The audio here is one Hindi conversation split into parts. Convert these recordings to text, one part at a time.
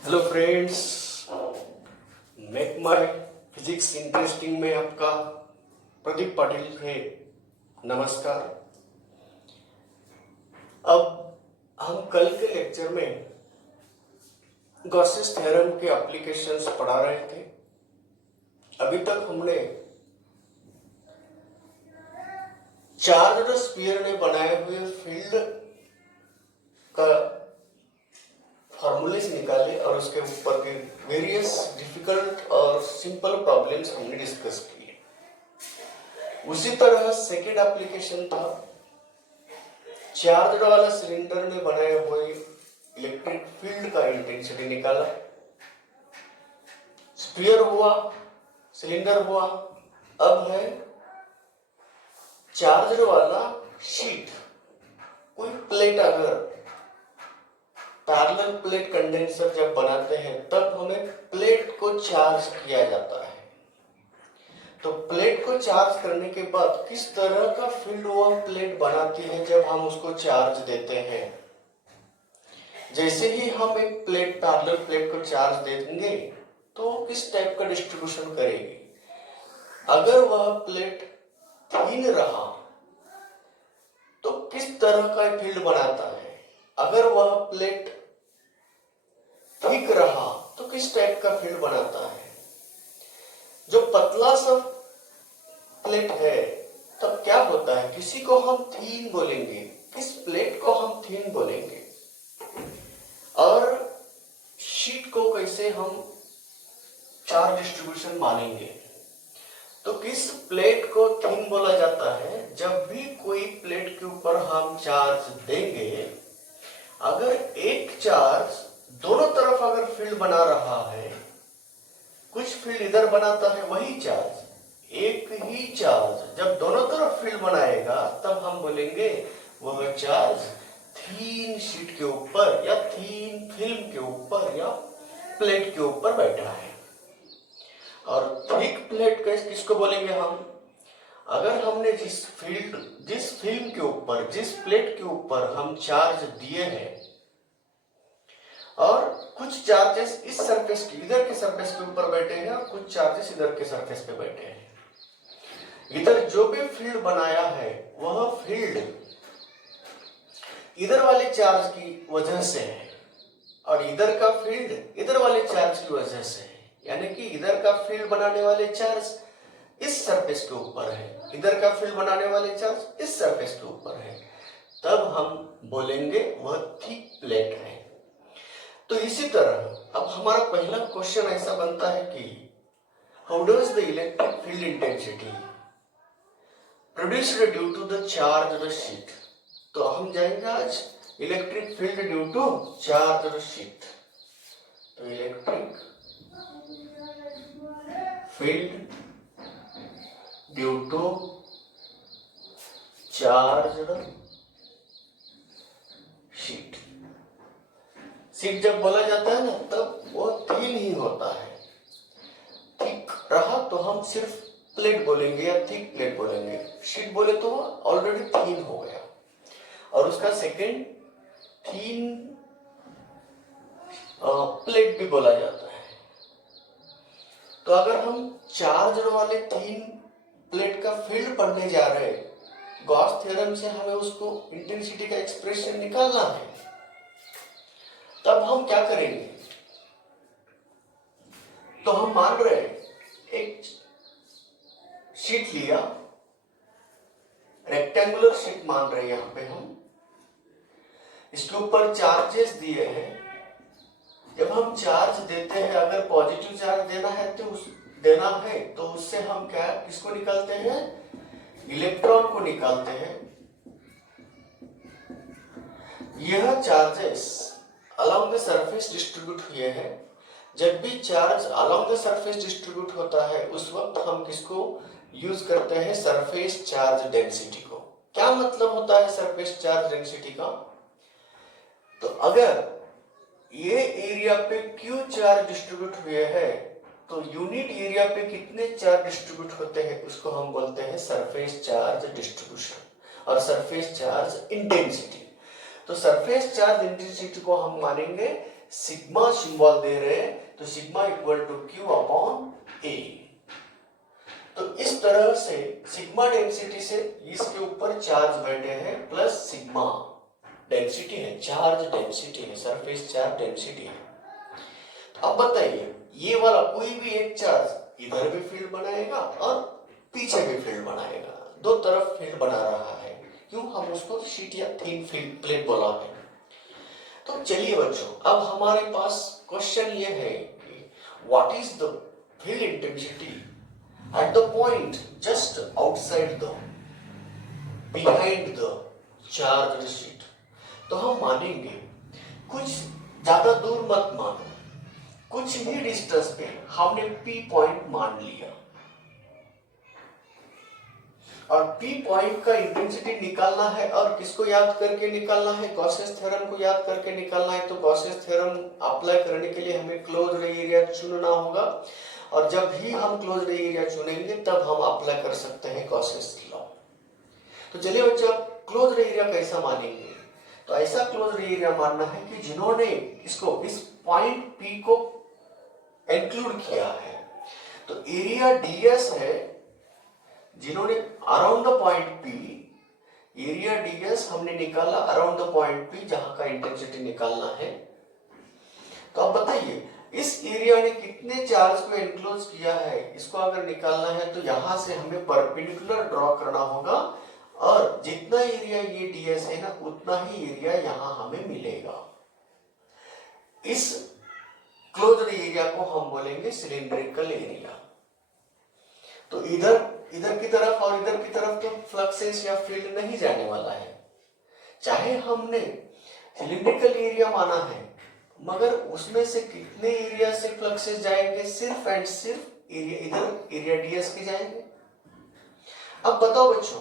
Hello friends, make my physics interesting में आपका प्रदीप पाटिल है। नमस्कार। अब हम कल के लेक्चर में गॉसेस थ्योरम के एप्लीकेशंस पढ़ा रहे थे। अभी तक हमने चार्ज्ड स्फीयर में बनाए हुए फील्ड का फॉर्मूलेस निकाले और उसके ऊपर के वेरियस डिफिकल्ट और सिंपल प्रॉब्लम्स हमने डिस्कस किए। उसी तरह सेकेंड एप्लीकेशन था चार्ज वाला सिलेंडर में बनाए हुए इलेक्ट्रिक फील्ड का इंटेंसिटी निकाला। स्फीयर हुआ, सिलेंडर हुआ, अब है चार्ज वाला शीट। कोई प्लेट, अगर पैरेलल प्लेट कंडेंसर जब बनाते हैं तब हमें प्लेट को चार्ज किया जाता है। तो प्लेट को चार्ज करने के बाद किस तरह का फील्ड वह प्लेट बनाती है जब हम उसको चार्ज देते हैं। जैसे ही हम एक प्लेट, पैरेलल प्लेट को चार्ज देंगे तो किस टाइप का डिस्ट्रीब्यूशन करेगी। अगर वह प्लेट थिन रहा तो किस तरह का फील्ड बनाता है। अगर वह प्लेट थिक रहा तो किस टाइप का फील्ड बनाता है। जो पतला सा प्लेट है तब क्या होता है, किसी को हम थीन बोलेंगे, किस प्लेट को हम थीन बोलेंगे, और शीट को कैसे हम चार्ज डिस्ट्रीब्यूशन मानेंगे। तो किस प्लेट को थीन बोला जाता है, जब भी कोई प्लेट के ऊपर हम चार्ज देंगे, अगर एक चार्ज दोनों तरफ अगर फील्ड बना रहा है, कुछ फील्ड इधर बनाता है, वही चार्ज, एक ही चार्ज जब दोनों तरफ फील्ड बनाएगा तब हम बोलेंगे वह चार्ज थीन शीट के ऊपर या थीन फिल्म के ऊपर या प्लेट के ऊपर बैठा है। और थिक प्लेट किसको बोलेंगे हम, अगर हमने जिस फिल्म के ऊपर, जिस प्लेट के ऊपर हम चार्ज दिए हैं और कुछ चार्जेस इस सरफेस की, इधर के सरफेस के ऊपर बैठे हैं और कुछ चार्जेस इधर के सरफेस पे बैठे हैं। इधर जो भी फील्ड बनाया है वह फील्ड इधर वाले चार्ज की वजह से है और इधर का फील्ड इधर वाले चार्ज की वजह से है। यानी कि इधर का फील्ड बनाने वाले चार्ज इस सरफेस के ऊपर है, इधर का फील्ड बनाने वाले चार्ज इस सरफेस के ऊपर है, तब हम बोलेंगे वह थिक प्लेट है। तो इसी तरह अब हमारा पहला क्वेश्चन ऐसा बनता है कि how does the electric field intensity produced due to the charge the sheet. तो हम जाएंगे आज electric field due to charge the sheet. तो electric field due to charge the sheet. Sheet जब बोला जाता है ना तब वो थिन ही होता है। थिक रहा तो हम सिर्फ प्लेट बोलेंगे या थिक प्लेट बोलेंगे, शीट बोले तो वो ऑलरेडी थिन हो गया। और उसका सेकेंड थिन प्लेट भी बोला जाता है। तो अगर हम चार्ज वाले थिन प्लेट का फील्ड पढ़ने जा रहे हैं, गॉस थ्योरम से हमें उसको इंटेंसिटी का एक्सप्रेशन निकालना है, तब हम क्या करेंगे। तो हम मान रहे एक शीट लिया, रेक्टेंगुलर शीट मान रहे हैं यहां पे हम, इसके ऊपर चार्जेस दिए हैं। जब हम चार्ज देते हैं, अगर पॉजिटिव चार्ज देना है तो उससे हम क्या, किसको निकालते हैं, इलेक्ट्रॉन को निकालते हैं। यह charges along the surface distribute हुए हैं। जब भी charge along the surface distribute होता है उस वक्त हम किसको यूज करते हैं, सरफेस चार्ज डेंसिटी को। क्या मतलब होता है सरफेस चार्ज डेंसिटी का, तो अगर ये एरिया पे क्यू चार्ज डिस्ट्रीब्यूट हुए हैं तो यूनिट एरिया पे कितने चार्ज डिस्ट्रीब्यूट होते हैं उसको हम बोलते हैं सरफेस चार्ज डिस्ट्रीब्यूशन और सरफेस चार्ज इंटेंसिटी। तो सरफेस चार्ज इंटेंसिटी को हम मानेंगे सिग्मा सिंबल दे रहे हैं, तो sigma equal to Q upon A. तो इस तरह से सिग्मा डेंसिटी से इसके ऊपर चार्ज बैठे हैं प्लस सिग्मा डेंसिटी है, चार्ज डेंसिटी है, सरफेस चार्ज डेंसिटी है। तो अब बताइए, ये वाला कोई भी एक चार्ज इधर भी फील्ड बनाएगा और पीछे भी फील्ड बनाएगा, दो तरफ फील्ड बना रहा है। क्यों? हम उसको शीट या थिन फील्ड प्लेट बोला है। तो चलिए बच्चों, अब हमारे पास क्वेश्चन ये है कि what is the field intensity at the point just outside the behind the charged sheet। तो हम मानेंगे कुछ ज्यादा दूर मत मानो, कुछ ही डिस्टेंस पे हमने P पॉइंट मान लिया और P पॉइंट का इंटेंसिटी निकालना है। और किसको याद करके निकालना है? गॉसेस थ्योरम को याद करके निकालना है। तो गॉसेस थ्योरम अप्लाई करने के लिए हमें क्लोज्ड एरिया चुनना होगा और जब भी हम क्लोज्ड एरिया चुनेंगे तब हम अप्लाई कर सकते हैं गॉसेस लॉ। तो चलिए बच्चों, क्लोज्ड एरिया कैसा मानेंगे? तो ऐसा क्लोज्ड एरिया मानना है कि जिन्होंने इसको इस पॉइंट P को इंक्लूड किया है, तो एरिया ds है, जिन्होंने around the point P, area ds हमने निकाला अराउंड द पॉइंट P जहां का इंटेंसिटी निकालना है। तो अब बताइए, इस एरिया ने कितने चार्ज को एनक्लोज किया है, इसको अगर निकालना है तो यहां से हमें परपेंडिकुलर ड्रॉ करना होगा और जितना एरिया ये ds है ना, उतना ही एरिया यहां हमें मिलेगा। इस क्लोज्ड एरिया को हम बोलेंगे सिलिंड्रिकल एरिया। तो इधर की तरफ और इधर की तरफ तो फ्लक्सेस या फील्ड नहीं जाने वाला है। चाहे हमने सिलिंड्रिकल एरिया माना है, मगर उसमें से कितने एरिया से फ्लक्सेस जाएंगे? सिर्फ एंड सिर्फ एरिया, इधर एरिया ds के जाएंगे। अब बताओ बच्चों,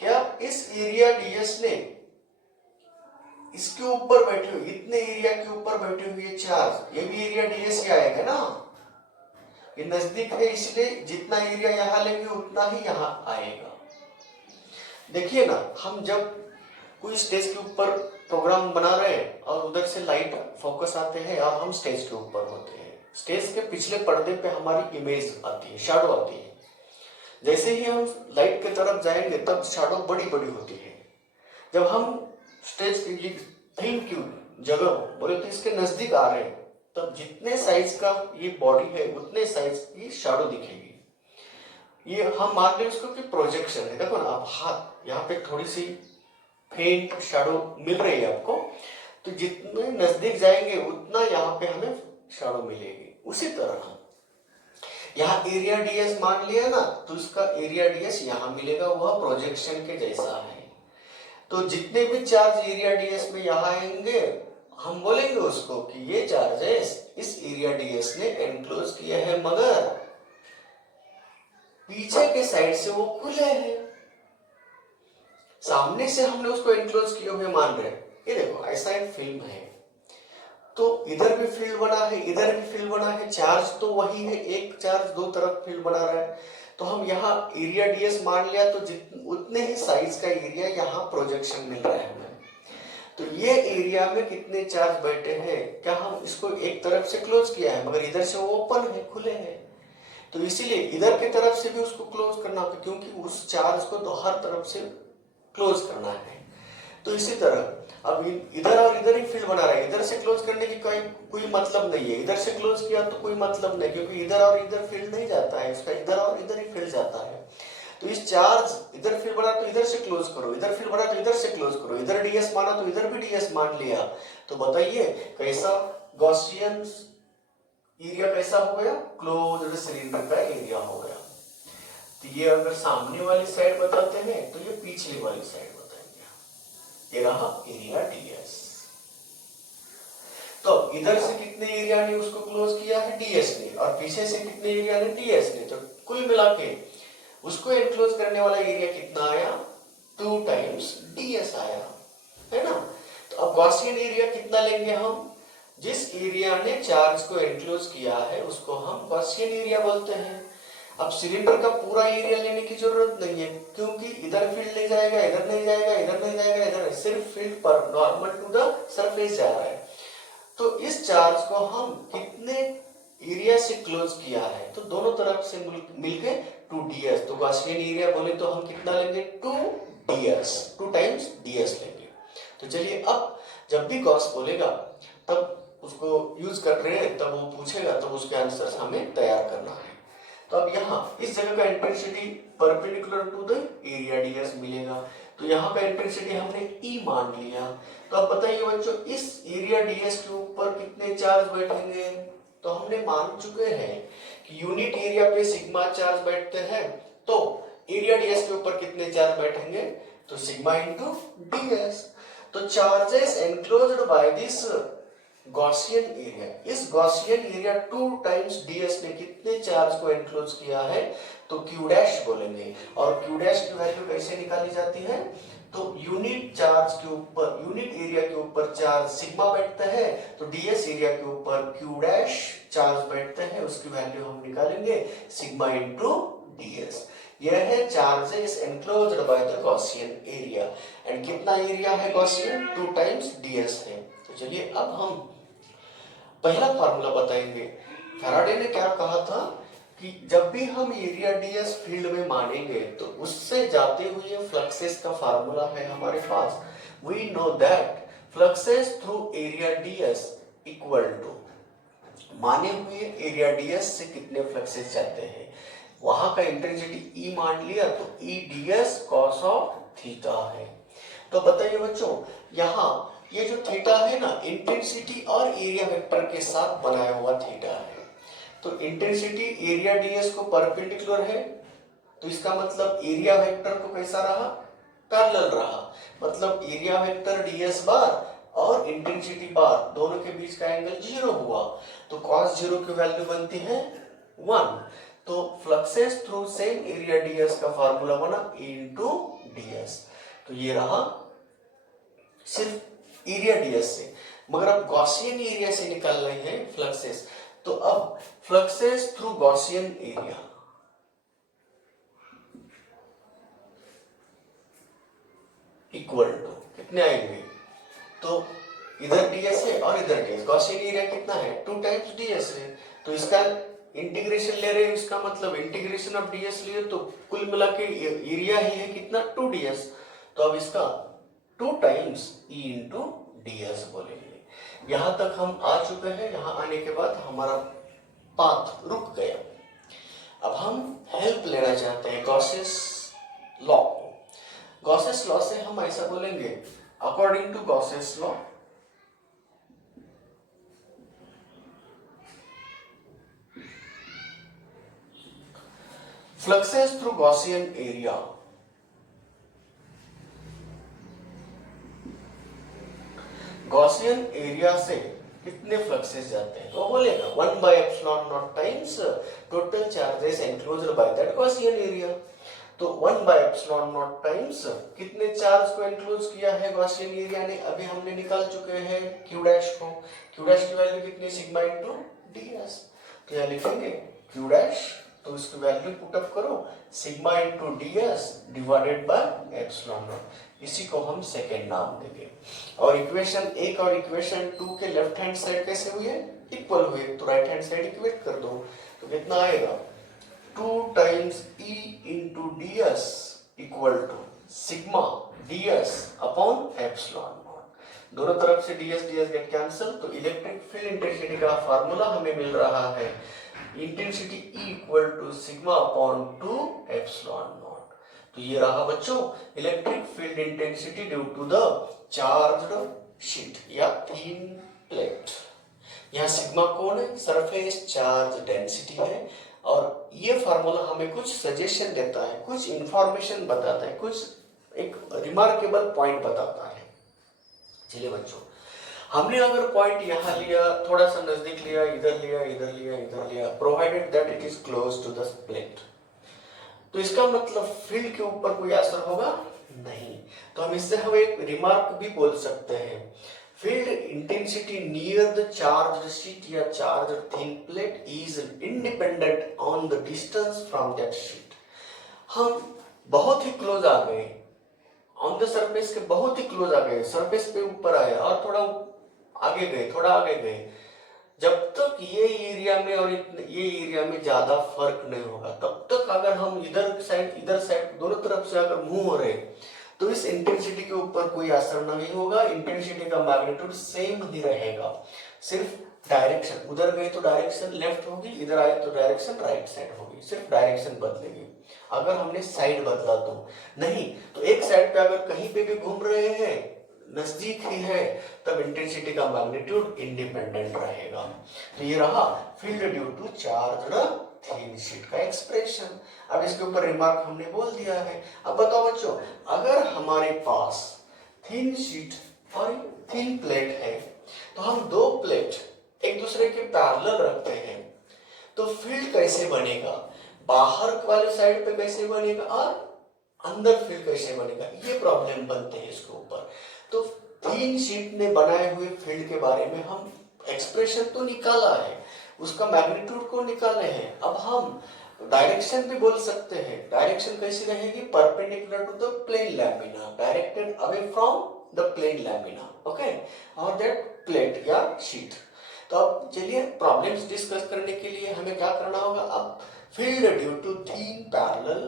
क्या इस एरिया ds ने इसके ऊपर बैठे हुए, इतने एरिया के ऊपर बैठे हुए चार्ज, ये भी एरिया ds ही आएगा ना? ये नजदीक है इसलिए जितना एरिया यहां लेंगे उतना ही यहां आएगा। देखिए ना, हम जब कोई स्टेज के ऊपर प्रोग्राम बना रहे हैं और उधर से लाइट फोकस आते हैं और हम स्टेज के ऊपर होते हैं, स्टेज के पिछले पर्दे पे हमारी इमेज आती है, शैडो आती है। जैसे ही हम लाइट के तरफ जाएंगे तब शैडो बड़ी बड़ी होती है। जब हम स्टेज की थीम की जगह बोले तो इसके नजदीक आ रहे हैं, तब जितने साइज का ये बॉडी है उतने साइज की शैडो दिखेगी। ये हम मान लें उसको कि प्रोजेक्शन है। देखो ना, आप हाथ यहाँ पे थोड़ी सी फेंट शैडो मिल रही है आपको, तो जितने नजदीक जाएंगे उतना यहाँ पे हमें शैडो मिलेगी। उसी तरह यहाँ एरिया ds मान लिया ना, तो इसका एरिया ds यहाँ मिलेगा, वह प्रोजेक्शन के जैसा है। तो जितने भी चार्ज एरिया ds में यहाँ आएंगे, हम बोलेंगे उसको कि ये चार्जेस इस एरिया ds ने एनक्लोज किए हैं, मगर पीछे के साइड से वो खुले हैं, सामने से हमने उसको एनक्लोज किए हुए मान रहे हैं। ये देखो, ऐसा एक फिल्म है, तो इधर भी फील्ड बना है, इधर भी फील्ड बना है, चार्ज तो वही है, एक चार्ज दो तरफ फील्ड बना रहा है। तो हम यहाँ एरिया ds मान लिया, तो उतने ही साइज का एरिया यहाँ प्रोजेक्शन मिल रहा है हमें। तो ये एरिया में कितने चार्ज बैठे हैं? क्या हम इसको एक तरफ से क्लोज किया है, मगर इधर से वो ओपन है, खुले हैं, तो इसीलिए इधर की तरफ से भी उसको क्लोज करना होगा, क्योंकि उस चार्ज को तो हर तरफ से क्लोज करना है। तो इसी तरह अब इधर और इधर ही फील्ड बना रहा है, इधर से क्लोज करने की कोई मतलब नहीं है, इधर से क्लोज किया तो कोई मतलब नहीं, क्योंकि इधर और इधर फील्ड नहीं जाता है, इसका इधर और इधर ही फील्ड जाता है। तो इस चार्ज इधर फील्ड बना तो इधर से क्लोज करो, इधर फील्ड बना तो इधर से क्लोज करो, इधर ds माना तो इधर भी ds मान लिया। तो बताइए कैसा गॉसियन एरिया कैसा हो गया? क्लोज्ड सिलेंडर का एरिया हो गया। तो ये अगर सामने वाली साइड बताते हैं तो ये पिछली वाली साइड बताएंगे। ये रहा एरिया ds। तो इधर से कितने एरिया ने उसको क्लोज किया है? ds ने, और पीछे से कितने एरिया ने? ds ने। तो कुल मिला के उसको एनक्लोज करने वाला एरिया कितना आया? 2 टाइम्स ds आया, है ना? तो अब गॉसियन एरिया कितना लेंगे हम? जिस एरिया ने चार्ज को एनक्लोज किया है उसको हम गॉसियन एरिया बोलते हैं। अब सिलेंडर का पूरा एरिया लेने की जरूरत नहीं है, क्योंकि इधर फील्ड नहीं जाएगा, इधर नहीं जाएगा, इधर नहीं जाएगा, इधर सिर्फ फील्ड पर नॉर्मल टू द सरफेस जा रहा है। तो इस चार्ज को हम कितने एरिया से क्लोज किया है, तो दोनों तरफ से मिलके 2ds, तो गॉसियन एरिया बोले तो हम कितना लेंगे 2ds, 2 टाइम्स ds लेंगे। तो चलिए अब जब भी गॉस बोलेगा तब उसको यूज कर रहे हैं, तब वो पूछेगा तब उसके आंसर हमें तैयार करना है। तो अब यहाँ इस जगह का intensity perpendicular to the area ds मिलेगा, तो यहाँ का इंटेंसिटी हमने E मान लिया। तो अब बताइए बच्चों इस एरिया ds के ऊपर कितने चार्ज बैठेंगे, तो हमने मान चुके हैं कि यूनिट एरिया पे सिग्मा चार्ज बैठते हैं, तो एरिया ds के ऊपर कितने चार्ज बैठेंगे, तो सिग्मा इंटू ds। तो charges enclosed by this Gaussian area, इस गॉसियन एरिया 2 टाइम्स ds ने कितने चार्ज को एनक्लोज किया है, तो q डैश बोलेंगे। और q डैश की वैल्यू कैसे निकाली जाती है, तो यूनिट चार्ज के ऊपर, यूनिट एरिया के ऊपर चार्ज सिग्मा बैठता है, तो ds एरिया के ऊपर q डैश चार्ज बैठता है, उसकी वैल्यू हम निकालेंगे सिग्मा इंटू ds। यह है charges enclosed by the Gaussian area. And कितना एरिया है गॉसियन, 2 टाइम्स ds है। तो चलिए अब हम पहला फार्मूला बताएंगे। फैराडे ने क्या कहा था कि जब भी हम एरिया ds फील्ड में मानेंगे तो उससे जाते हुए फ्लक्सेस का फार्मूला है हमारे पास। We know that fluxes through area ds equal to, माने हुए एरिया ds से कितने फ्लक्सेस जाते हैं, वहां का इंटेंसिटी E मान लिया तो E ds cos of theta है। तो बताइए बच्चों यहाँ ये जो थीटा है ना, इंटेंसिटी और एरिया वेक्टर के साथ बनाया हुआ थीटा है। तो इंटेंसिटी एरिया ds को परपेंडिकुलर है, तो इसका मतलब एरिया वेक्टर को कैसा रहा, पैरेलल रहा। मतलब एरिया वेक्टर ds बार और इंटेंसिटी बार दोनों के बीच का एंगल 0 हुआ, तो cos 0 की वैल्यू बनती है 1। तो fluxes through same area ds का फार्मूला बना E इंटू ds। तो ये रहा सिर्फ एरिया ds से, मगर अब गॉसियन एरिया से निकाल रहे हैं फ्लक्सेस। तो अब fluxes through Gaussian area equal to कितने आएंगे, तो इधर ds है और इधर ds, गॉसियन एरिया कितना है 2 टाइम्स ds है, तो इसका इंटीग्रेशन ले रहे हैं, इसका मतलब इंटीग्रेशन ऑफ ds लिए तो कुल मिला के एरिया ही है कितना 2ds। तो अब इसका 2 टाइम्स E इंटू ds बोलेंगे। यहां तक हम आ चुके हैं, यहां आने के बाद हमारा पाथ रुक गया। अब हम हेल्प लेना चाहते हैं गॉसेस लॉ। गॉसेस लॉ से हम ऐसा बोलेंगे, according to Gauss's law fluxes through Gaussian area Gaussian area से कितने फ्लक्सेस जाते हैं, तो बोलेगा 1/ε0 times total charges enclosed by that Gaussian area. तो 1/ε0 टाइम्स कितने चार्ज को एनक्लोज किया है गॉसियन एरिया ने, अभी हमने निकाल चुके हैं q डैश को। q डैश की वैल्यू कितनी, सिग्मा इंटू ds। तो यहाँ लिखेंगे q डैश, तो इसकी वैल्यू पुट अप करो sigma into ds divided by ε0। इसी को हम सेकेंड नाम देंगे। और इक्वेशन 1 और इक्वेशन 2 के लेफ्ट हैंड साइड कैसे हुए, इक्वल हुए, तो राइट हैंड साइड इक्वेट कर दो। तो कितना आएगा 2 times E into ds equal to sigma ds upon ε0। दोनों तरफ से ds गेट कैंसिल, तो इलेक्ट्रिक फील्ड इंटेंसिटी का फार्मूला हमें मिल रहा है intensity E equal to sigma upon 2 ε0। तो ये रहा बच्चों electric field intensity due to the charged sheet या थिन प्लेट। यहाँ सिग्मा कौन है, सरफेस चार्ज डेंसिटी है। और ये फार्मूला हमें कुछ सजेशन देता है, कुछ इंफॉर्मेशन बताता है, कुछ एक रिमार्केबल पॉइंट बताता है। चलिए बच्चों, हमने अगर पॉइंट यहाँ लिया, थोड़ा सा नजदीक लिया, इधर लिया, इधर लिया, इधर लिया, provided that it is close to the plate, तो इसका मतलब फील्ड के ऊपर कोई असर होगा नहीं। तो हम इससे हम एक रिमार्क भी बोल सकते हैं, field intensity near the charged sheet या charged thin plate is independent on the distance from that sheet. हम बहुत ही क्लोज आ गए, ऑन द सरफेस के बहुत ही क्लोज आ गए, सरफेस पे ऊपर आया और थोड़ा आगे गए, थोड़ा आगे गए, जब तक ये एरिया में और ये एरिया में ज्यादा फर्क नहीं होगा तब तक अगर हम इधर साइड दोनों तरफ से अगर मूव हो रहे तो इस इंटेंसिटी के ऊपर कोई असर नहीं होगा, इंटेंसिटी का मैग्नीट्यूड सेम ही रहेगा, सिर्फ डायरेक्शन, उधर गए तो डायरेक्शन लेफ्ट होगी, इधर आए तो डायरेक्शन राइट साइड होगी, सिर्फ डायरेक्शन बदलेगी। अगर हमने साइड बदला तो नहीं, तो एक साइड पे अगर कहीं पे भी घूम रहे हैं, नजदीक ही है, तब इंटेंसिटी का मैग्नीट्यूड इंडिपेंडेंट रहेगा। तो ये रहा field due to charge thin sheet का एक्सप्रेशन। अब इसके ऊपर रिमार्क हमने बोल दिया है। अब बताओ बच्चों, अगर हमारे पास थिन शीट और थिन प्लेट है तो हम दो प्लेट एक दूसरे के पैरेलल रखते हैं तो फील्ड कैसे बनेगा, बाहर वाले साइड पे कैसे बनेगा और अंदर फील्ड कैसे बनेगा, ये प्रॉब्लम बनते हैं इसके ऊपर। तो थिन शीट ने बनाए हुए फील्ड के बारे में हम एक्सप्रेशन तो निकाला है, उसका मैग्नीट्यूड को निकाले हैं। अब हम डायरेक्शन भी बोल सकते हैं, डायरेक्शन कैसी रहेगी, perpendicular to the plane lamina, directed away from the plane lamina, okay, और दैट प्लेट या शीट। तो अब चलिए प्रॉब्लम्स डिस्कस करने के लिए हमें क्या करना होगा, अब field due to thin parallel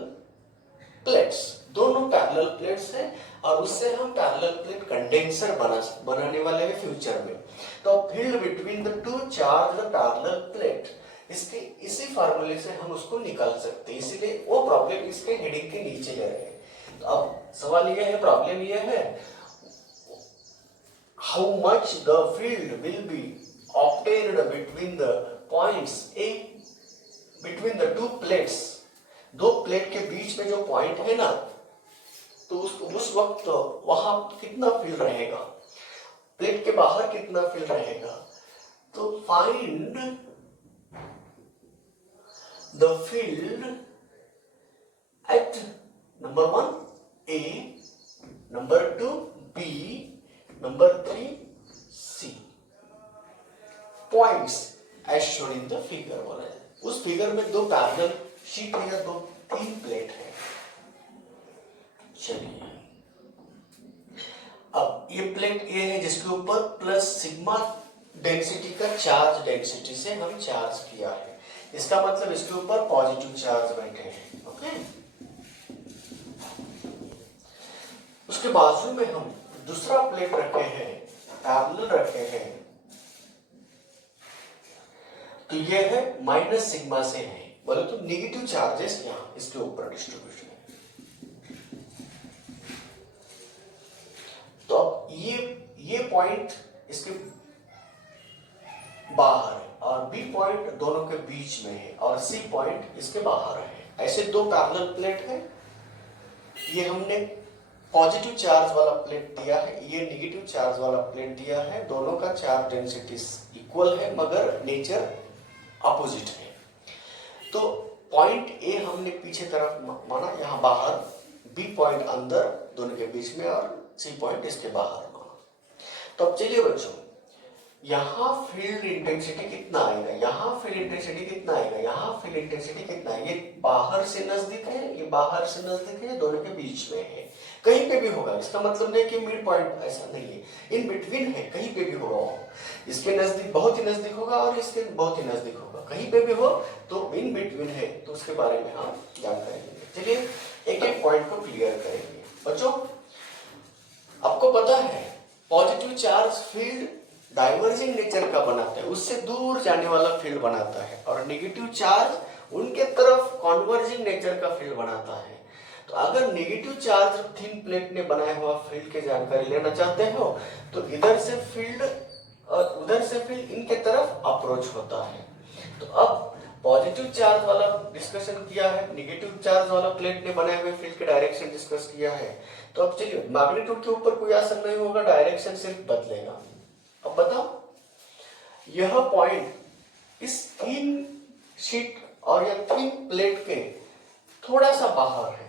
plates, दोनों पैरेलल प्लेट्स हैं और उससे हम पैरेलल प्लेट कंडेंसर बनाने वाले हैं फ्यूचर में। तो field between the two charge parallel plate, इसके इसी फार्मूले से हम उसको निकाल सकते हैं, इसीलिए वो प्रॉब्लम इसके हेडिंग के नीचे ले रहे हैं। तो अब सवाल ये है, प्रॉब्लम ये है, how much the field will be obtained between the points A, between the two plates, दो प्लेट के बीच में जो पॉइंट है ना, तो उस वक्त वहां कितना फील्ड रहेगा, प्लेट के बाहर कितना फील्ड रहेगा। तो find the field at number 1 A, number 2 B, number 3 C, points as shown in the figure बोला है। उस फिगर में दो पैरेलल शीट है या दो तीन प्लेट है। चलिए, अब ये प्लेट ए है जिसके ऊपर प्लस सिग्मा डेंसिटी का चार्ज डेंसिटी से हम चार्ज किया है, इसका मतलब इसके ऊपर पॉजिटिव चार्ज बैठे हैं, ओके। उसके बाजू में हम दूसरा प्लेट रखे हैं, पैरेलल रखे हैं, तो ये है माइनस सिग्मा से है, बोले तो नेगेटिव चार्जेस यहां इसके ऊपर डिस्ट्रीब्यूशन है। तो अब ये पॉइंट इसके बाहर है और बी पॉइंट दोनों के बीच में है और सी पॉइंट इसके बाहर है। ऐसे दो पैरेलल प्लेट है, ये हमने पॉजिटिव चार्ज वाला प्लेट दिया है, ये नेगेटिव चार्ज वाला प्लेट दिया है, दोनों का चार्ज डेंसिटी इक्वल है मगर नेचर अपोजिट है। तो पॉइंट ए हमने पीछे तरफ माना, यहां बाहर, बी पॉइंट अंदर दोनों के बीच में और सी पॉइंट इसके बाहर माना। तो अब चलिए बच्चों, यहां फील्ड इंटेंसिटी कितना आएगा, यहां फील्ड इंटेंसिटी कितना आएगा, यहां फील्ड इंटेंसिटी कितना है, ये बाहर से नजदीक है, ये बाहर से नजदीक है, दोनों के बीच में है, कहीं पे भी होगा। इसका मतलब नहीं कि मिड पॉइंट, ऐसा नहीं है, इन बिटवीन है, कहीं पे भी होगा, इसके नजदीक बहुत ही नजदीक होगा और इसके बहुत ही नजदीक होगा, कहीं पे भी हो तो इन बिटवीन है, तो उसके बारे में हम जानकारी लेंगे। चलिए एक एक पॉइंट को क्लियर करेंगे। बच्चों आपको पता है positive charge field diverging nature का बनाता है, उससे दूर जाने वाला फील्ड बनाता है, और नेगेटिव चार्ज उनके तरफ कॉन्वर्जिंग नेचर का फील्ड बनाता है। तो अगर नेगेटिव चार्ज थिन प्लेट ने बनाया हुआ फील्ड की जानकारी लेना चाहते हो तो इधर से फील्ड और उधर से फील्ड इनके तरफ अप्रोच होता है। तो अब पॉजिटिव चार्ज वाला डिस्कशन किया है, नेगेटिव चार्ज वाला प्लेट ने बनाए हुए फील्ड के डायरेक्शन डिस्कस किया है। तो अब चलिए, मैग्नीट्यूड के ऊपर कोई असर नहीं होगा, डायरेक्शन सिर्फ बदलेगा। अब बताओ, यह पॉइंट इस थिन शीट और या थिन प्लेट के थोड़ा सा बाहर है,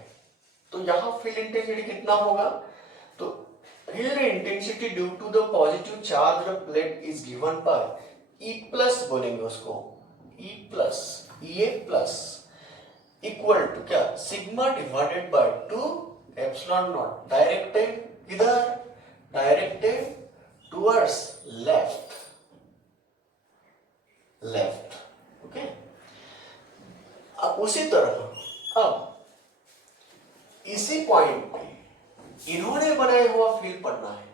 तो यहां फील्ड इंटेंसिटी कितना होगा, तो field intensity due to the positive charge plate is given by E plus, बोलेंगे उसको E plus, E plus equal to क्या, sigma divided by 2 epsilon naught, directed किधर, डायरेक्टेड टुवर्ड्स लेफ्ट, उसी तरह अब इसी पॉइंट पे इन्होंने बनाया हुआ फील्ड पढ़ना है,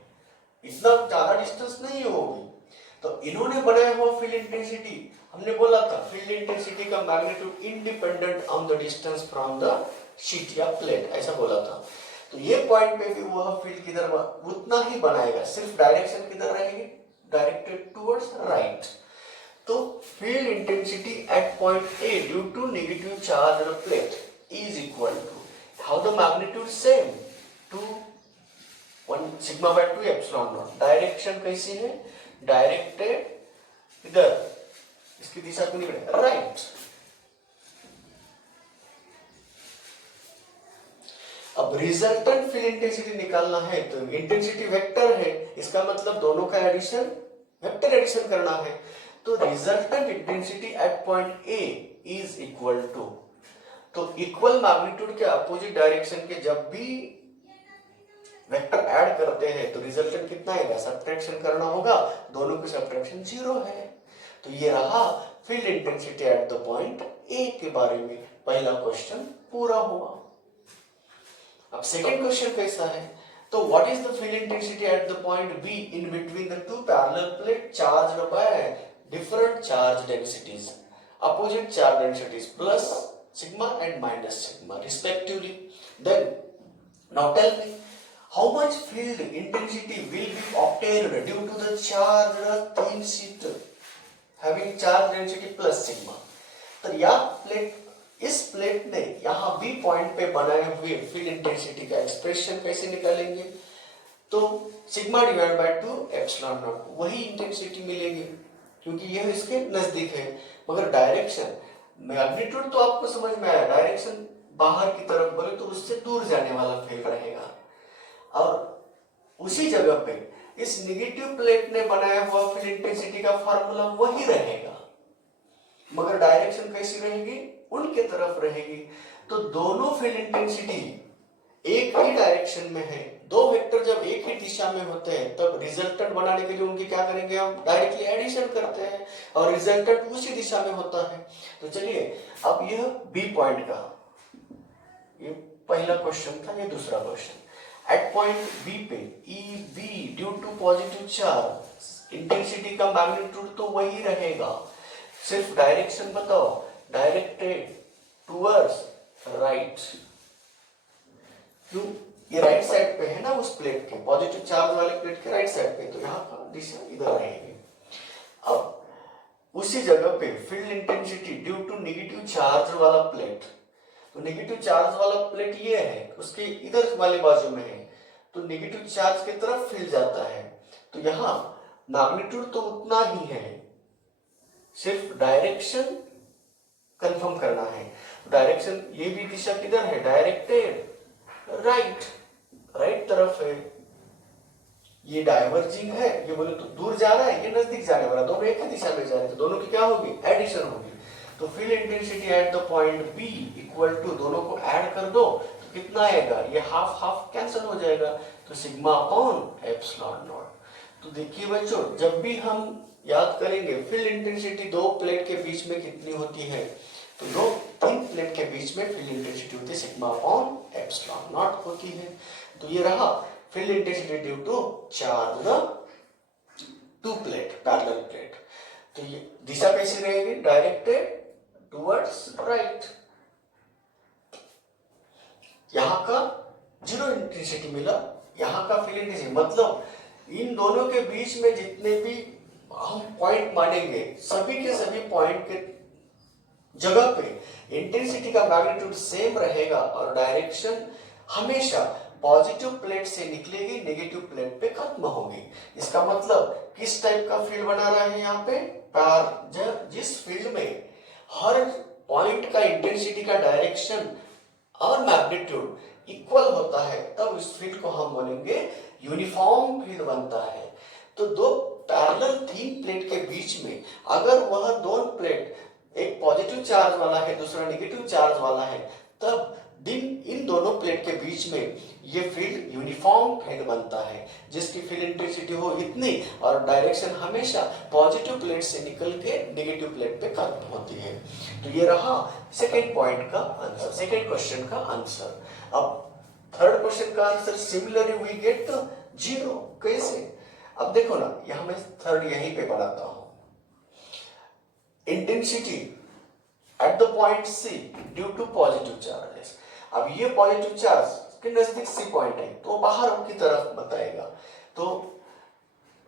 इतना ज्यादा डिस्टेंस नहीं है वो भी। तो इन्होंने बनाया हुआ फील्ड इंटेंसिटी, हमने बोला था फील्ड इंटेंसिटी का magnitude independent on the distance from the sheet या प्लेट, ऐसा बोला था। तो ये पॉइंट पे भी वह फील्ड किधर उतना ही बनाएगा, सिर्फ डायरेक्शन किधर रहेगी, डायरेक्टेड टुवर्ड्स राइट। तो field intensity at point A due to negative charge on plate is equal to how the magnitude same, 1 sigma by 2 epsilon naught. Direction कैसी है, डायरेक्टेड इधर, इसकी दिशा को नहीं बढ़ेगा, राइट। अब रिजल्टेंट फील्ड इंटेंसिटी निकालना है तो इंटेंसिटी वेक्टर है, इसका मतलब दोनों का एडिशन, वेक्टर एडिशन करना है। तो resultant intensity at point A is equal to, तो इक्वल मैग्नीट्यूड के अपोजिट डायरेक्शन के जब भी वेक्टर ऐड करते हैं तो रिजल्टेंट कितना आएगा, सब्ट्रैक्शन करना होगा, दोनों की सब्ट्रैक्शन 0 है। तो ये रहा field intensity at the point A के बारे में पहला क्वेश्चन पूरा हुआ। अब सेकेंड क्वेश्चन कैसा है, तो what is the field intensity at the point be in between the two parallel plate charged by different charge densities, opposite charge densities plus sigma and minus sigma respectively. Then now tell me how much field intensity will be obtained due to the charged thin sheet having charge density plus sigma. तो यह प्लेट, इस प्लेट ने यहाँ B पॉइंट पे बनाए हुए फील्ड इंटेंसिटी का एक्सप्रेशन कैसे निकालेंगे, तो sigma divide by 2 epsilon not, वही इंटेंसिटी मिलेगी क्योंकि यह इसके नजदीक है। मगर डायरेक्शन, मैग्नीट्यूड तो आपको समझ में आया, डायरेक्शन बाहर की तरफ बोले तो उससे दूर जाने वाला फील्ड रहेगा। और उसी जगह पे इस नेगेटिव प्लेट ने बनाया हुआ फील्ड इंटेंसिटी का फार्मूला वही रहेगा, मगर डायरेक्शन कैसी रहेगी, उनके तरफ रहेगी। तो दोनों फील्ड इंटेंसिटी एक ही डायरेक्शन में है, दो वेक्टर जब एक ही दिशा में होते हैं तब रिजल्टेंट बनाने के लिए उनकी क्या करेंगे, हम डायरेक्टली एडिशन करते हैं और रिजल्टेंट उसी दिशा में होता है। तो चलिए अब यह बी पॉइंट का, ये पहला क्वेश्चन था, ये दूसरा क्वेश्चन। एट पॉइंट बी पे E B due to positive charge, intensity का मैग्नीट्यूड तो वही रहेगा, सिर्फ डायरेक्शन बताओ, डायरेक्टेड टुवर्ड्स राइट। क्यों, ये राइट साइड पे है ना उस प्लेट के, पॉजिटिव चार्ज वाले प्लेट के राइट साइड पे, तो यहाँ का दिशा इधर रहेगी। अब उसी जगह पे field intensity due to negative charge वाला प्लेट, तो नेगेटिव चार्ज वाला प्लेट ये है, उसके इधर वाले बाजू में है, तो नेगेटिव चार्ज की तरफ फील्ड जाता है। तो यहाँ मैग्नीट्यूड तो उतना ही है, सिर्फ डायरेक्शन कंफर्म करना है। डायरेक्शन, ये भी दिशा किधर है, डायरेक्टेड राइट, राइट तरफ है। ये डाइवर्जिंग है, ये बोले तो दूर जा रहा है, ये नजदीक जाने वाला, दोनों एक ही दिशा में जा रहे हैं, तो दोनों की क्या होगी, एडिशन होगी। तो field intensity at the point B equal to, दोनों को ऐड कर दो तो कितना आएगा, ये हाफ हाफ कैंसिल हो जाएगा, तो सिग्मा अपॉन एप्सिलॉन नॉट। तो देखिए बच्चों, जब भी हम याद करेंगे फील्ड इंटेंसिटी दो प्लेट के बीच में कितनी होती है, तो दो तीन प्लेट के बीच में फील्ड इंटेंसिटी होती है सिग्मा अपॉन एप्सिलॉन नॉट होती है। तो ये रहा field intensity due to charge the two plate, parallel plate. तो ये दिशा कैसी रहेगी, डायरेक्टेड टुवर्ड्स राइट। यहाँ का जीरो इंटेंसिटी मिला, यहाँ का फील्ड इंटेंसिटी, मतलब इन दोनों के बीच में जितने भी हम पॉइंट मानेंगे, सभी के सभी पॉइंट के जगह पे इंटेंसिटी का मैग्नीट्यूड सेम रहेगा और डायरेक्शन हमेशा पॉजिटिव प्लेट से निकलेगी, नेगेटिव प्लेट पे खत्म होगी। इसका मतलब किस टाइप का फील्ड बना रहा है यहाँ पे, जिस फील्ड में हर पॉइंट का इंटेंसिटी का डायरेक्शन और मैग्नीट्यूड इक्वल होता है, तब इस फील्ड को हम बोलेंगे यूनिफॉर्म फील्ड बनता है। तो दो पैरेलल थिन प्लेट के बीच में अगर वह दोनों प्लेट, एक पॉजिटिव चार्ज वाला है दूसरा नेगेटिव चार्ज वाला है, तब इन दोनों दोनों प्लेट के बीच में ये फील्ड यूनिफॉर्म फील्ड बनता है, जिसकी फील्ड इंटेंसिटी हो इतनी और डायरेक्शन हमेशा पॉजिटिव प्लेट से निकल के नेगेटिव प्लेट पे खत्म होती है। तो ये रहा सेकेंड पॉइंट का आंसर, सेकेंड क्वेश्चन का आंसर। अब थर्ड क्वेश्चन का आंसर सिमिलरली वी गेट 0। कैसे? अब देखो ना, यहां मैं थर्ड यहीं पे बनाता हूं। Intensity at the point C due to positive charges. अब ये पॉजिटिव चार्ज के नजदीक सी पॉइंट है तो बाहर की तरफ बताएगा, तो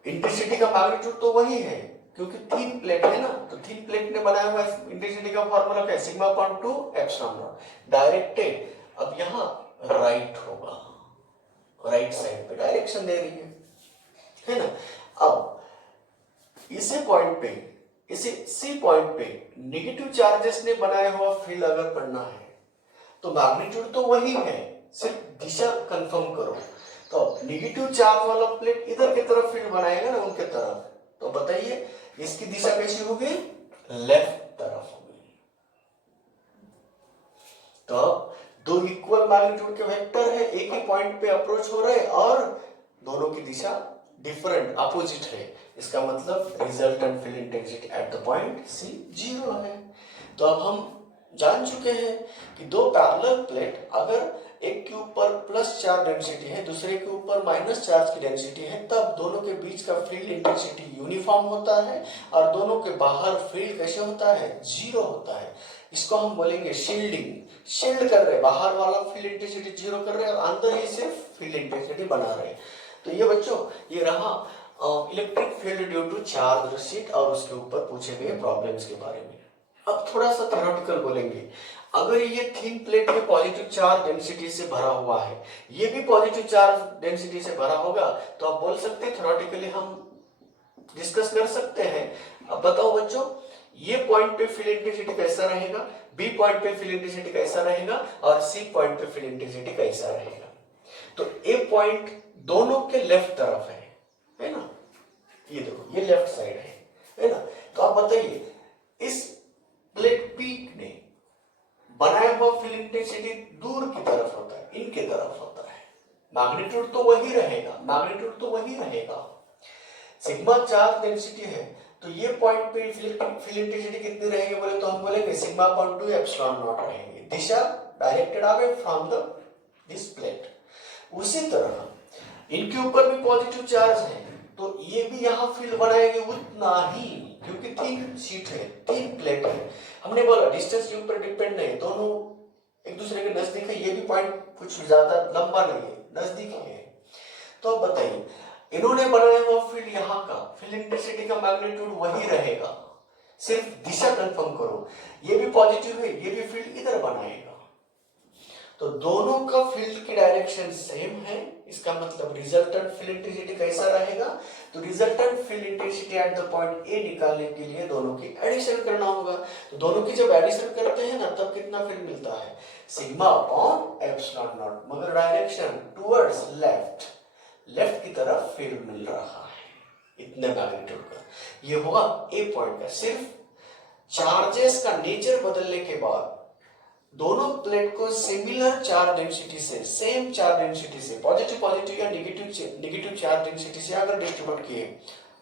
इंटेंसिटी का मैग्नीट्यूड तो वही है क्योंकि तीन प्लेट है ना, तो तीन प्लेट ने बनाया हुआ इंटेंसिटी का फॉर्मूला क्या है? Sigma upon 2 epsilon naught directed. अब यहां राइट होगा, राइट साइड पे डायरेक्शन दे रही है ना। अब इसी पॉइंट पे, इसी सी पॉइंट पे नेगेटिव चार्जेस ने बनाया हुआ फील्ड अगर पढ़ना है तो मैग्नीट्यूड तो वही है, सिर्फ दिशा कंफर्म करो। तो नेगेटिव चार्ज वाला प्लेट इधर की तरफ फील्ड बनाएगा ना, उनके तरफ, तो बताइए इसकी दिशा कैसी होगी? लेफ्ट तरफ होगी। तो दो इक्वल मैग्नीट्यूड के वेक्टर है, एक ही पॉइंट पे अप्रोच हो रहे और दोनों की दिशा डिफरेंट अपोजिट है, इसका मतलब resultant field intensity at the point C 0 है। तो अब हम जान चुके हैं कि दो पैरेलल प्लेट अगर एक के ऊपर प्लस चार्ज डेंसिटी है, दूसरे के ऊपर माइनस चार्ज की डेंसिटी है, तब दोनों के बीच का फील्ड इंटेंसिटी यूनिफॉर्म होता है और दोनों के बाहर फील्ड कैसे होता है? 0 होता है। इसको हम बोलेंगे शील्डिंग। शील्ड कर रहे, बाहर वाला फील्ड इंटेंसिटी 0 कर रहे और अंदर ही सिर्फ फील्ड इंटेंसिटी बना रहे। तो ये बच्चों, ये रहा electric field due to charge sheet और उसके ऊपर पूछे गए प्रॉब्लम्स के बारे में। अब थोड़ा सा थ्योरेटिकल बोलेंगे। अगर ये थिन प्लेट में पॉजिटिव चार्ज डेंसिटी से भरा हुआ है, ये भी पॉजिटिव चार्ज डेंसिटी से भरा होगा, तो आप बोल सकते हैं, थ्योरेटिकली हम डिस्कस कर सकते हैं। अब बताओ बच्चों, ये पॉइंट पे फील्ड इंटेंसिटी कैसा रहेगा, बी पॉइंट पे फील्ड इंटेंसिटी कैसा रहेगा और सी पॉइंट पे फील्ड इंटेंसिटी कैसा रहेगा? तो ए पॉइंट दोनों के लेफ्ट तरफ है ना, ये देखो ये लेफ्ट साइड है ना। तो आप बताइए इस प्लेट पी ने बनाया हुआ फील्ड इंटेंसिटी दूर की तरफ होता है, इनके तरफ होता है, मैग्नीट्यूड तो वही रहेगा, मैग्नीट्यूड तो वही रहेगा। सिग्मा चार्ज डेंसिटी है तो ये पॉइंट पे फील्ड इंटेंसिटी कितनी रहेगी बोले तो हम बोलेंगे सिग्मा अपॉन 2 एप्सिलॉन नॉट रहेगी। दिशा directed away from the this plate. उसी तरह इनके ऊपर भी पॉजिटिव चार्ज है तो ये भी यहाँ फील्ड बनाएंगे उतना ही, क्योंकि तीन शीट है, तीन प्लेट है। हमने बोला डिस्टेंस के ऊपर डिपेंड नहीं, दोनों एक दूसरे के नजदीक है, ये भी पॉइंट कुछ ज्यादा लंबा नहीं है, नजदीक ही है। तो अब बताइए इन्होंने बनाया हुआ फील्ड यहाँ का फील्ड इंटेंसिटी का मैग्नीट्यूड वही रहेगा, सिर्फ दिशा कंफर्म करो। ये भी पॉजिटिव है, ये भी फील्ड इधर बनाएगा, तो दोनों का फील्ड की डायरेक्शन सेम है। इसका मतलब रिजल्टेंट फील्ड इंटेंसिटी कैसा रहेगा? तो resultant field intensity at the point A निकालने के लिए दोनों की एडिशन करना होगा। तो दोनों की जब एडिशन करते हैं ना, तब कितना फील्ड मिलता है? सिग्मा अपॉन एप्सिलॉन नॉट, मगर डायरेक्शन टुवर्ड्स लेफ्ट, लेफ्ट की तरफ फील्ड मिल रहा है इतने मैग्नीट्यूड का। ये होगा ए पॉइंट का। सिर्फ चार्जेस का नेचर बदलने के बाद दोनों प्लेट को सिमिलर चार्ज डेंसिटी से, सेम चार्ज डेंसिटी से, पॉजिटिव पॉजिटिव या नेगेटिव चार्ज डेंसिटी से अगर डिस्ट्रीब्यूट किए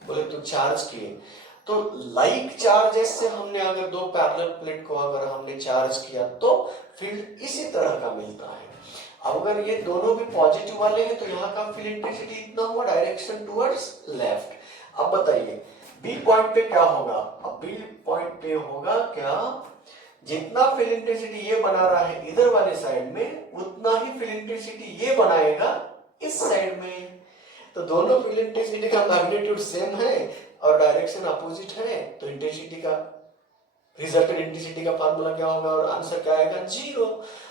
बोले तो चार्ज किए, तो लाइक चार्जेस से हमने अगर दो पैरेलल प्लेट को अगर हमने चार्ज किया तो फील्ड इसी तरह का मिलता है। अब अगर ये दोनों भी पॉजिटिव वाले हैं तो यहाँ का फील्ड इंटेंसिटी इतना हुआ, डायरेक्शन टुवर्ड्स लेफ्ट। अब बताइए बी पॉइंट पे क्या होगा? अब बी पॉइंट पे होगा क्या, जितना फील्ड इंटेंसिटी ये बना रहा है इधर वाले साइड में, उतना ही फील्ड इंटेंसिटी ये बनाएगा इस साइड में। तो दोनों फील्ड इंटेंसिटी का मैग्नीट्यूड सेम है और डायरेक्शन अपोजिट है, तो इंटेंसिटी का रिजल्टेंट इंटेंसिटी का फार्मूला क्या होगा और आंसर क्या आएगा? 0।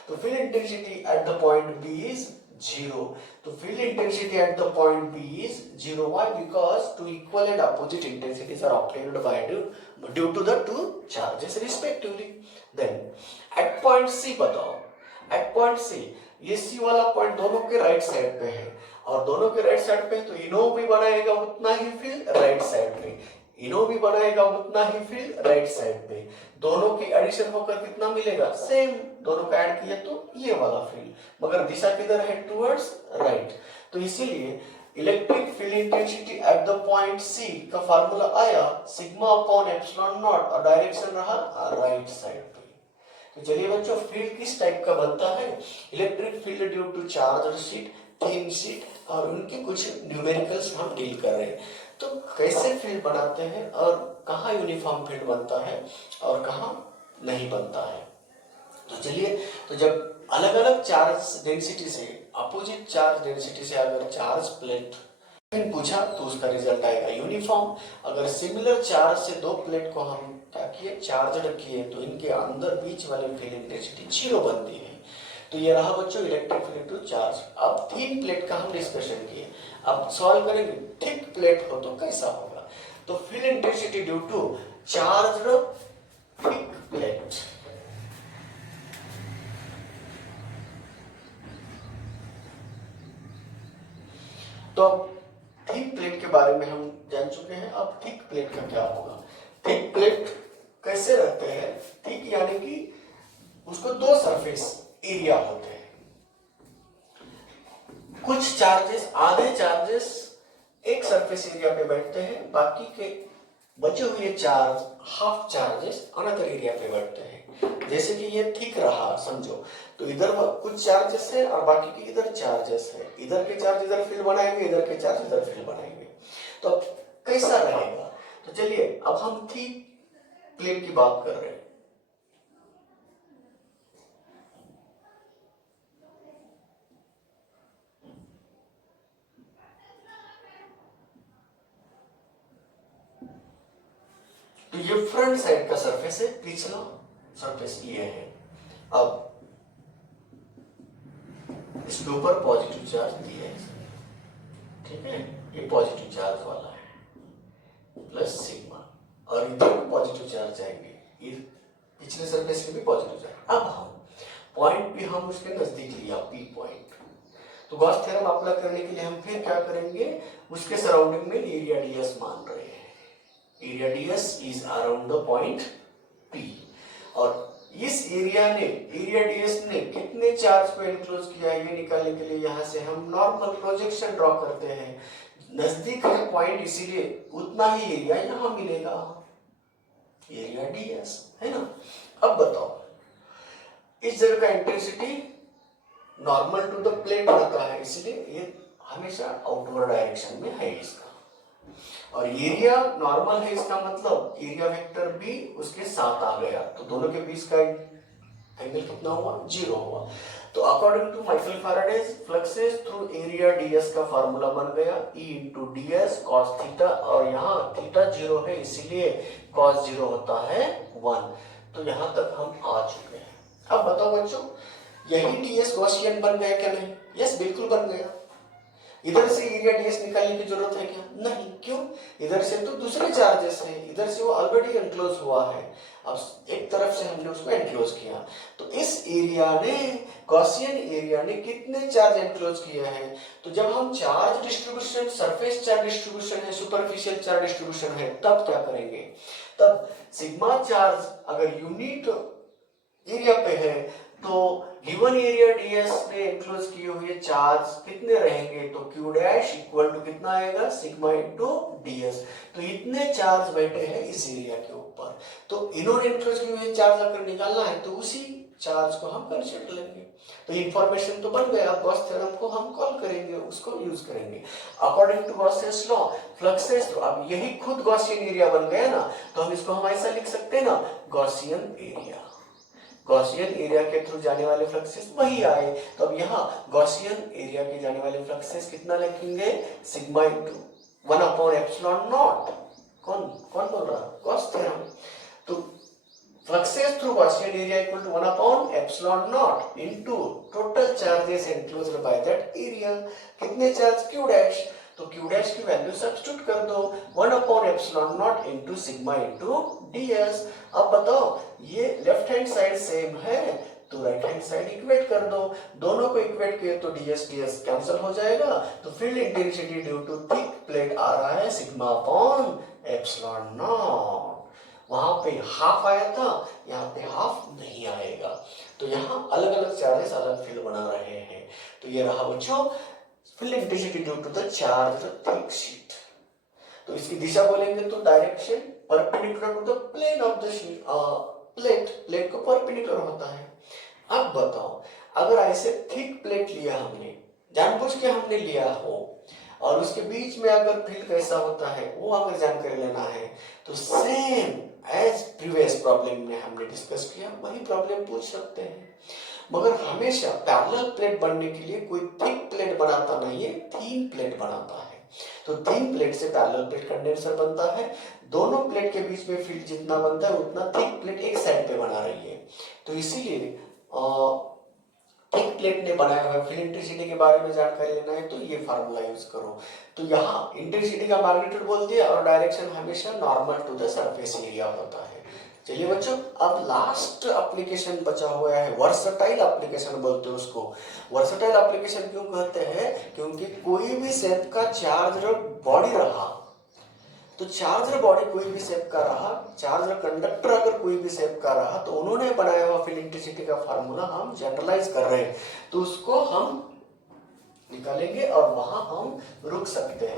तो field intensity at the point B is 0. तो field intensity at the point B is 0. Why? Because two equal and opposite intensities are obtained by due to the two charges respectively. Then at point C बताओ, at point C ये C वाला पॉइंट दोनों के राइट साइड पे है और दोनों के राइट साइड पे तो इनो भी बनाएगा उतना ही फील्ड राइट साइड पे। इनो भी बनाएगा उतना ही फील्ड राइट साइड पे, दोनों की एडिशन होकर कितना मिलेगा, सेम, दोनों का ऐड किया तो ये वाला फील्ड, मगर दिशा किधर है, टुवर्ड्स राइट। तो इसीलिए electric field intensity at the point C का फार्मूला आया सिग्मा अपॉन एप्सिलॉन नॉट और डायरेक्शन रहा राइट साइड पे। तो चलिए बच्चों, फील्ड किस टाइप का बनता है, electric field due to charge sheet, thin sheet और उनके कुछ न्यूमेरिकल्स हम डील कर रहे हैं। तो कैसे फील्ड बनाते हैं और कहाँ यूनिफॉर्म फील्ड बनता है और कहाँ नहीं बनता है। तो चलिए, तो जब अलग अलग चार्ज डेंसिटी से, अपोजिट चार्ज डेंसिटी से अगर चार्ज प्लेट पूछा तो उसका रिजल्ट आएगा यूनिफॉर्म। अगर सिमिलर चार्ज से दो प्लेट को हम क्या किए, चार्ज किए, तो इनके अंदर बीच वाले फील्ड इंटेंसिटी 0 बनती है। तो ये रहा बच्चों इलेक्ट्रिक फील्ड टू चार्ज। अब थिन प्लेट का हम डिस्कशन किए, अब सॉल्व करेंगे थिक प्लेट हो तो कैसा होगा। तो field intensity due to charge thick plate, तो अब थिक प्लेट के बारे में हम जान चुके हैं। अब थिक प्लेट का क्या होगा, थिक प्लेट कैसे रहते हैं, थिक यानी कि उसको दो सरफेस एरिया होते हैं। कुछ चार्जेस, आधे चार्जेस एक सरफेस एरिया पे बैठते हैं, बाकी के बचे हुए charge, half charges another area पे बैठते हैं। जैसे कि ये थिक रहा समझो, तो इधर कुछ चार्जेस है और बाकी के इधर चार्जेस है, इधर के चार्ज इधर फील्ड बनाएंगे, इधर के चार्ज इधर फील्ड बनाएंगे। तो अब कैसा रहेगा, तो चलिए अब हम थिक प्लेट की बात कर रहे हैं। तो ये फ्रंट साइड का सरफेस है, पिछला सरफेस ये है। अब इसके ऊपर पॉजिटिव चार्ज दिया है, ठीक है, ये पॉजिटिव चार्ज वाला है प्लस सिग्मा, और इधर पॉजिटिव चार्ज आएंगे, ये पिछले सरफेस पे भी पॉजिटिव चार्ज। अब हम पॉइंट भी हम उसके नजदीक लिया, पी पॉइंट। तो गॉस थ्योरम अप्लाई करने के लिए हम फिर क्या करेंगे, उसके सराउंडिंग में एरिया डीएस मान रहे हैं, area DS is around the point P, और इस एरिया ने, एरिया डीएस ने कितने चार्ज को एनक्लोज किया है ये निकालने के लिए यहां से हम नॉर्मल प्रोजेक्शन ड्रॉ करते हैं। नजदीक है पॉइंट, इसीलिए उतना ही एरिया यहां मिलेगा, एरिया डीएस है ना। अब बताओ, इस जगह का intensity normal to the plate रहता है, इसलिए ये हमेशा आउटवर्ड डायरेक्शन में है इसका, और एरिया नॉर्मल है, इसका मतलब एरिया वेक्टर भी उसके साथ आ गया, तो दोनों के बीच का एंगल कितना हुआ, 0 हुआ। तो according to Michael Faraday's fluxes through area DS का फार्मूला बन गया E into ds cos theta, और यहाँ थीटा 0 है इसीलिए cos 0 होता है 1। तो यहाँ तक हम आ चुके हैं। अब बताओ बच्चों, यही ds गॉसियन बन गया क्या नहीं, यस बिल्कुल बन गया। इधर से एरिया डीएस निकालने की जरूरत है क्या, नहीं, क्यों, इधर से तो दूसरे चार्जेस हैं, इधर से वो ऑलरेडी एनक्लोज हुआ है, अब एक तरफ से हमने उसको एनक्लोज किया। तो इस एरिया ने, गॉसियन एरिया ने कितने चार्ज एनक्लोज किए हैं, तो जब हम charge distribution, surface charge distribution है, सुपरफिशियल चार्ज डिस्ट्रीब्यूशन है, तब क्या करेंगे, तब सिग्मा चार्ज अगर यूनिट एरिया पे है तो गिवन एरिया डीएस ने एनक्लोज किए हुए चार्ज कितने रहेंगे, तो क्यू डैश इक्वल टू कितना आएगा, सिग्मा इनटू डीएस। तो इतने चार्ज बैठे हैं इस एरिया के ऊपर, तो इन्होंने एनक्लोज किए हुए चार्ज अगर निकालना है तो उसी चार्ज को हम कंसीडर लेंगे। तो इंफॉर्मेशन तो बन गया, गॉस थ्योरम को हम कॉल करेंगे, उसको यूज करेंगे अकॉर्डिंग टू गॉसियस लॉ फ्लक्सेस। तो अब यही खुद गॉसियन एरिया बन गया ना, तो हम इसको हम ऐसा लिख सकते हैं ना, गॉसियन एरिया, गॉसियन एरिया के थ्रू जाने वाले फ्लक्सेस वही आए। तो अब यहाँ गॉसियन एरिया के जाने वाले फ्लक्सेस कितना लिखेंगे, sigma into 1 upon epsilon naught, कौन कौन बोल रहा, गॉस थ्योरम। तो fluxes through Gaussian area equal to 1 upon epsilon naught into total charges enclosed by that area, कितने चार्ज, क्यू डैश, तो क्यू डैश की वैल्यू सब्स्टिट्यूट कर दो, 1 upon epsilon naught into sigma into DS. अब बताओ, ये लेफ्ट हैंड साइड सेम है तो राइट हैंड साइड इक्वेट कर दो, दोनों को इक्वेट किए तो डीएस डीएस कैंसिल हो जाएगा। तो field intensity due to thick plate आ रहा है सिग्मा अपॉन एप्सिलॉन नॉट। वहां पे हाफ आया था, यहाँ पे हाफ नहीं आएगा। तो यहाँ अलग अलग चार्जेस अलग फील्ड बना रहे हैं। तो ये रहा बच्चों field intensity due to the charge thick sheet. तो इसकी दिशा बोलेंगे तो direction perpendicular to the plane of the sheet. Plate को परपेंडिकुलर होता है। अब बताओ, अगर ऐसे थिक प्लेट लिया हमने, जानबूझ के हमने लिया हो, और उसके बीच में अगर फील्ड कैसा होता है वो अगर जानकारी लेना है, तो सेम एज प्रीवियस प्रॉब्लम में हमने डिस्कस किया वही प्रॉब्लम पूछ सकते हैं। मगर हमेशा पैरेलल प्लेट बनने के लिए कोई थिक प्लेट बनाता नहीं है, थिन प्लेट बनाता है। तो थिन प्लेट से पैरेलल प्लेट कंडेंसर बनता है। दोनों प्लेट के बीच में फील्ड जितना बनता है उतना थिक प्लेट एक साइड पे बना रही है। तो इसीलिए थिक प्लेट ने बनाया हुआ फील्ड इंटेंसिटी के बारे में जानकारी लेना है तो ये फार्मूला यूज करो। तो यहाँ इंटेंसिटी का मैग्नीट्यूड बोल दिया और डायरेक्शन हमेशा normal to the surface area होता है। चलिए बच्चों, अब लास्ट एप्लीकेशन बचा हुआ है, वर्सटाइल एप्लीकेशन बोलते हैं उसको। वर्सटाइल एप्लीकेशन क्यों कहते हैं? क्योंकि कोई भी शेप का चार्ज बॉडी रहा, तो चार्जर बॉडी कोई भी शेप का रहा, चार्जर कंडक्टर अगर कोई भी शेप का रहा, तो उन्होंने बनाया हुआ फील्ड इंटेंसिटी का फार्मूला हम जनरलाइज कर रहे हैं, तो उसको हम निकालेंगे और वहां हम रुक सकते हैं।